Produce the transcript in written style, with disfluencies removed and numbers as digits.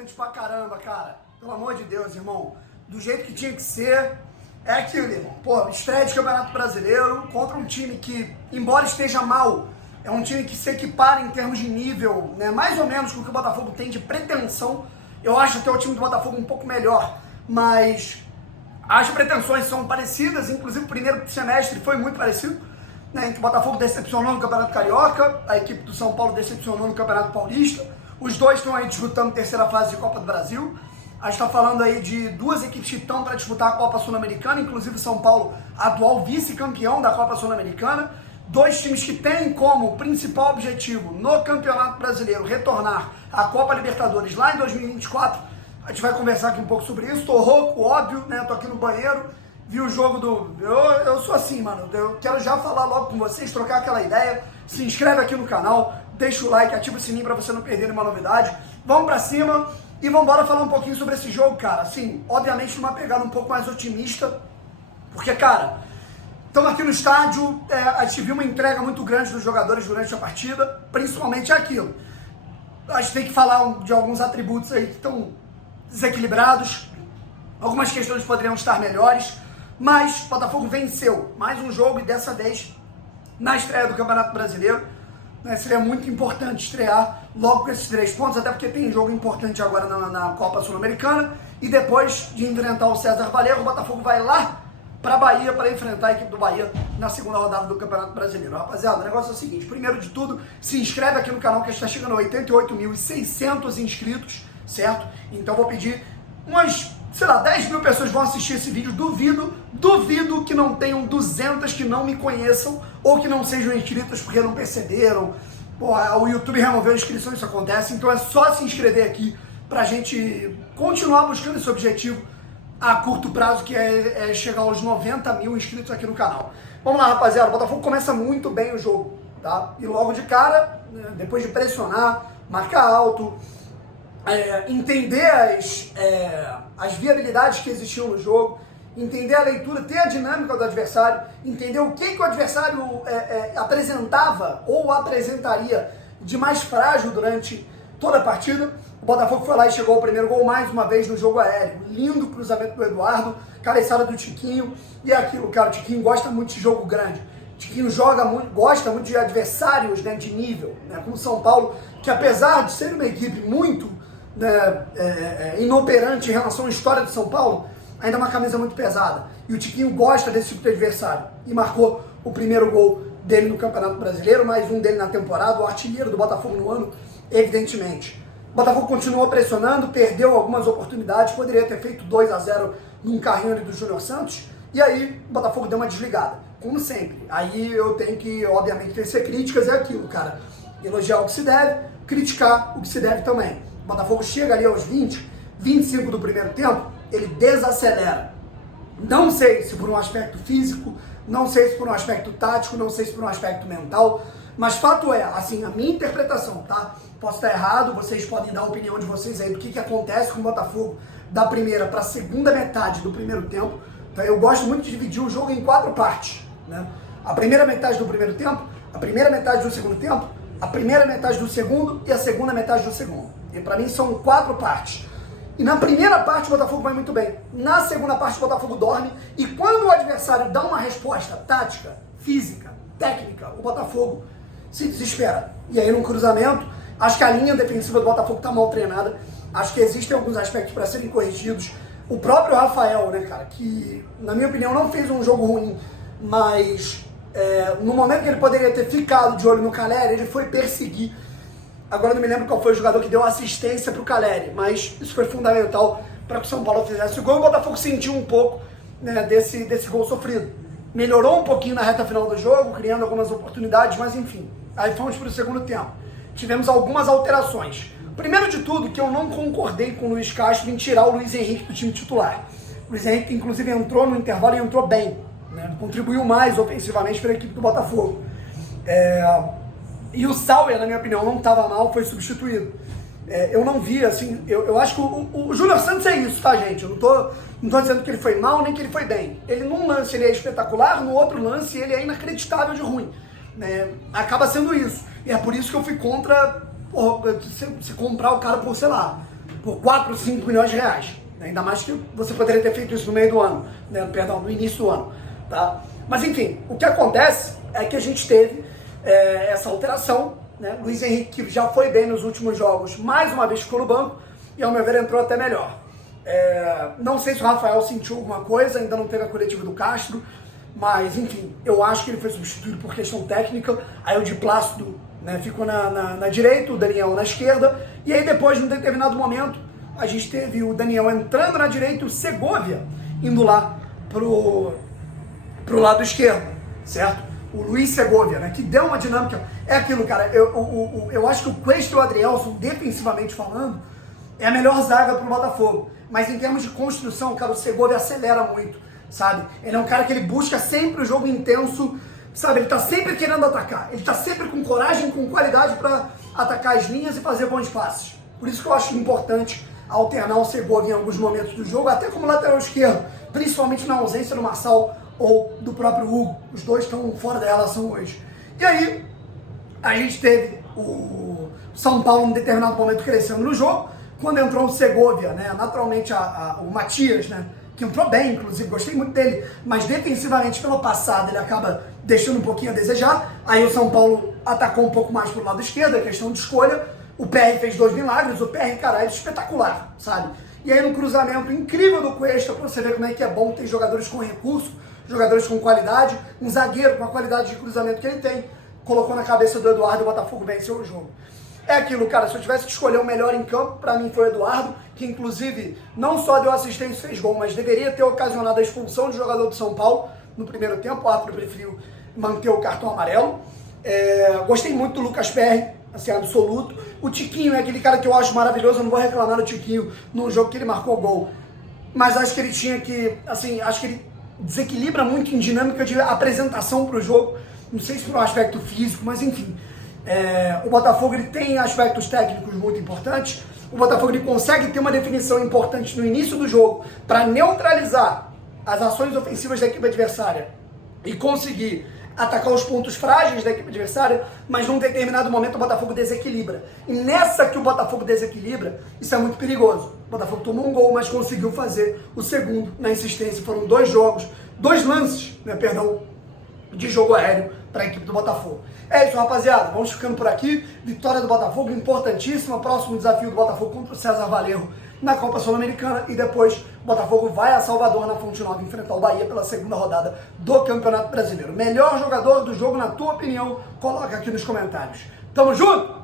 importante pra caramba, cara. Pelo amor de Deus, irmão. Do jeito que tinha que ser. É aquilo, irmão. Pô, estreia de Campeonato Brasileiro contra um time que, embora esteja mal, é um time que se equipara em termos de nível, né? Mais ou menos com o que o Botafogo tem de pretensão. Eu acho até o time do Botafogo um pouco melhor, mas as pretensões são parecidas. Inclusive o primeiro semestre foi muito parecido, né? Em que o Botafogo decepcionou no Campeonato Carioca, a equipe do São Paulo decepcionou no Campeonato Paulista. Os dois estão aí disputando a terceira fase de Copa do Brasil. A gente está falando aí de duas equipes que estão para disputar a Copa Sul-Americana, inclusive São Paulo, atual vice-campeão da Copa Sul-Americana. Dois times que têm como principal objetivo no Campeonato Brasileiro retornar à Copa Libertadores lá em 2024. A gente vai conversar aqui um pouco sobre isso. Tô rouco, óbvio, né? Tô aqui no banheiro, vi o jogo do... Eu sou assim, mano. Eu quero já falar logo com vocês, trocar aquela ideia. Se inscreve aqui no canal, deixa o like, ativa o sininho para você não perder nenhuma novidade. Vamos para cima e vamos embora falar um pouquinho sobre esse jogo, cara. Assim, obviamente numa pegada um pouco mais otimista, porque, cara, estamos aqui no estádio, a gente viu uma entrega muito grande dos jogadores durante a partida, principalmente aquilo. A gente tem que falar de alguns atributos aí que estão desequilibrados, algumas questões poderiam estar melhores, mas o Botafogo venceu mais um jogo e dessa vez na estreia do Campeonato Brasileiro. Seria muito importante estrear logo com esses 3 pontos, até porque tem jogo importante agora na Copa Sul-Americana, e depois de enfrentar o César Valerro, o Botafogo vai lá para a Bahia para enfrentar a equipe do Bahia na segunda rodada do Campeonato Brasileiro. Rapaziada, o negócio é o seguinte: primeiro de tudo, se inscreve aqui no canal que a gente está chegando a 88.600 inscritos, certo? Então vou pedir umas, 10 mil pessoas vão assistir esse vídeo. Duvido que não tenham 200 que não me conheçam ou que não sejam inscritos porque não perceberam. Pô, o YouTube removeu a inscrição, isso acontece. Então é só se inscrever aqui pra gente continuar buscando esse objetivo a curto prazo, que é chegar aos 90 mil inscritos aqui no canal. Vamos lá, rapaziada. O Botafogo começa muito bem o jogo, tá? E logo de cara, depois de pressionar, marcar alto, entender as viabilidades que existiam no jogo, entender a leitura, ter a dinâmica do adversário, entender o que o adversário apresentava ou apresentaria de mais frágil durante toda a partida. O Botafogo foi lá e chegou ao primeiro gol mais uma vez no jogo aéreo. Lindo cruzamento do Eduardo, cabeçada do Tiquinho, e é aquilo, cara, o Tiquinho gosta muito de jogo grande. O Tiquinho gosta muito de adversários, né, de nível, né, como o São Paulo, que apesar de ser uma equipe muito inoperante em relação à história do São Paulo, ainda é uma camisa muito pesada. E o Tiquinho gosta desse tipo de adversário. E marcou o primeiro gol dele no Campeonato Brasileiro, mais um dele na temporada, o artilheiro do Botafogo no ano, evidentemente. O Botafogo continuou pressionando, perdeu algumas oportunidades, poderia ter feito 2-0 num carrinho ali do Júnior Santos, e aí o Botafogo deu uma desligada, como sempre. Aí eu tenho que, obviamente, tecer críticas, é aquilo, cara. Elogiar o que se deve, criticar o que se deve também. O Botafogo chega ali aos 25 do primeiro tempo, ele desacelera. Não sei se por um aspecto físico, não sei se por um aspecto tático, não sei se por um aspecto mental, mas fato é, assim, a minha interpretação, tá? Posso estar errado, vocês podem dar a opinião de vocês aí do que acontece com o Botafogo da primeira para a segunda metade do primeiro tempo. Então eu gosto muito de dividir o jogo em 4 partes, né? A primeira metade do primeiro tempo, a primeira metade do segundo tempo, a primeira metade do segundo e a segunda metade do segundo. E para mim são 4 partes. E na primeira parte o Botafogo vai muito bem. Na segunda parte o Botafogo dorme. E quando o adversário dá uma resposta tática, física, técnica, o Botafogo se desespera. E aí num cruzamento, acho que a linha defensiva do Botafogo está mal treinada. Acho que existem alguns aspectos para serem corrigidos. O próprio Rafael, né, cara, que na minha opinião não fez um jogo ruim, mas no momento que ele poderia ter ficado de olho no Caleri, ele foi perseguir. Agora não me lembro qual foi o jogador que deu assistência para o Caleri, mas isso foi fundamental para que o São Paulo fizesse o gol. O Botafogo sentiu um pouco, né, desse gol sofrido. Melhorou um pouquinho na reta final do jogo, criando algumas oportunidades, mas enfim. Aí fomos para o segundo tempo. Tivemos algumas alterações. Primeiro de tudo, que eu não concordei com o Luiz Castro em tirar o Luiz Henrique do time titular. O Luiz Henrique, inclusive, entrou no intervalo e entrou bem, né? Contribuiu mais ofensivamente para a equipe do Botafogo. E o Sauer, na minha opinião, não estava mal, foi substituído. Eu não vi, assim, eu acho que o Júnior Santos é isso, tá, gente? Eu não tô dizendo que ele foi mal, nem que ele foi bem. Ele, num lance, ele é espetacular, no outro lance, ele é inacreditável de ruim, né? Acaba sendo isso. E é por isso que eu fui contra, se comprar o cara por, sei lá, por 4, 5 milhões de reais. Ainda mais que você poderia ter feito isso no meio do ano, né? Perdão, no início do ano. Tá? Mas enfim, o que acontece é que a gente teve essa alteração, né? Luiz Henrique, que já foi bem nos últimos jogos, mais uma vez ficou no banco e ao meu ver entrou até melhor. Não sei se o Rafael sentiu alguma coisa, ainda não teve a coletiva do Castro, mas enfim, eu acho que ele foi substituído por questão técnica. Aí o Di Plácido, né, ficou na direita, o Daniel na esquerda, e aí depois, num determinado momento, a gente teve o Daniel entrando na direita e o Segovia indo lá pro lado esquerdo, certo? O Luiz Segovia, né, que deu uma dinâmica. É aquilo, cara, eu acho que o Cuesta e o Adrielson, defensivamente falando, é a melhor zaga pro Botafogo. Mas em termos de construção, cara, o Segovia acelera muito, sabe? Ele é um cara que ele busca sempre o jogo intenso, sabe? Ele tá sempre querendo atacar. Ele tá sempre com coragem, com qualidade para atacar as linhas e fazer bons passes. Por isso que eu acho importante alternar o Segovia em alguns momentos do jogo, até como lateral esquerdo, principalmente na ausência do Marçal ou do próprio Hugo. Os dois estão fora da relação hoje. E aí, a gente teve o São Paulo em determinado momento crescendo no jogo, quando entrou o Segovia, né? Naturalmente o Matias, né? Que entrou bem, inclusive, gostei muito dele, mas defensivamente pelo passado ele acaba deixando um pouquinho a desejar. Aí o São Paulo atacou um pouco mais pro lado esquerdo, é questão de escolha. O PR fez 2 milagres, o PR, cara, é espetacular, sabe? E aí no cruzamento incrível do Cuesta, pra você ver como é que é bom ter jogadores com recurso, jogadores com qualidade, um zagueiro com a qualidade de cruzamento que ele tem, colocou na cabeça do Eduardo e o Botafogo venceu o jogo. É aquilo, cara, se eu tivesse que escolher o melhor em campo, pra mim foi o Eduardo, que inclusive não só deu assistência e fez gol, mas deveria ter ocasionado a expulsão do jogador do São Paulo no primeiro tempo. O árbitro preferiu manter o cartão amarelo. Gostei muito do Lucas Perry, assim, absoluto. O Tiquinho é aquele cara que eu acho maravilhoso, eu não vou reclamar do Tiquinho num jogo que ele marcou gol. Mas acho que ele tinha que, assim, acho que ele desequilibra muito em dinâmica de apresentação pro jogo. Não sei se por um aspecto físico, mas enfim. O Botafogo ele tem aspectos técnicos muito importantes. O Botafogo ele consegue ter uma definição importante no início do jogo para neutralizar as ações ofensivas da equipe adversária e conseguir atacar os pontos frágeis da equipe adversária, mas num determinado momento o Botafogo desequilibra. E nessa que o Botafogo desequilibra, isso é muito perigoso. O Botafogo tomou um gol, mas conseguiu fazer o segundo na insistência. Foram 2 lances, de jogo aéreo para a equipe do Botafogo. É isso, rapaziada. Vamos ficando por aqui. Vitória do Botafogo, importantíssima. Próximo desafio do Botafogo contra o César Valerro na Copa Sul-Americana. E depois o Botafogo vai a Salvador, na Fonte Nova, enfrentar o Bahia pela segunda rodada do Campeonato Brasileiro. Melhor jogador do jogo, na tua opinião, coloca aqui nos comentários. Tamo junto?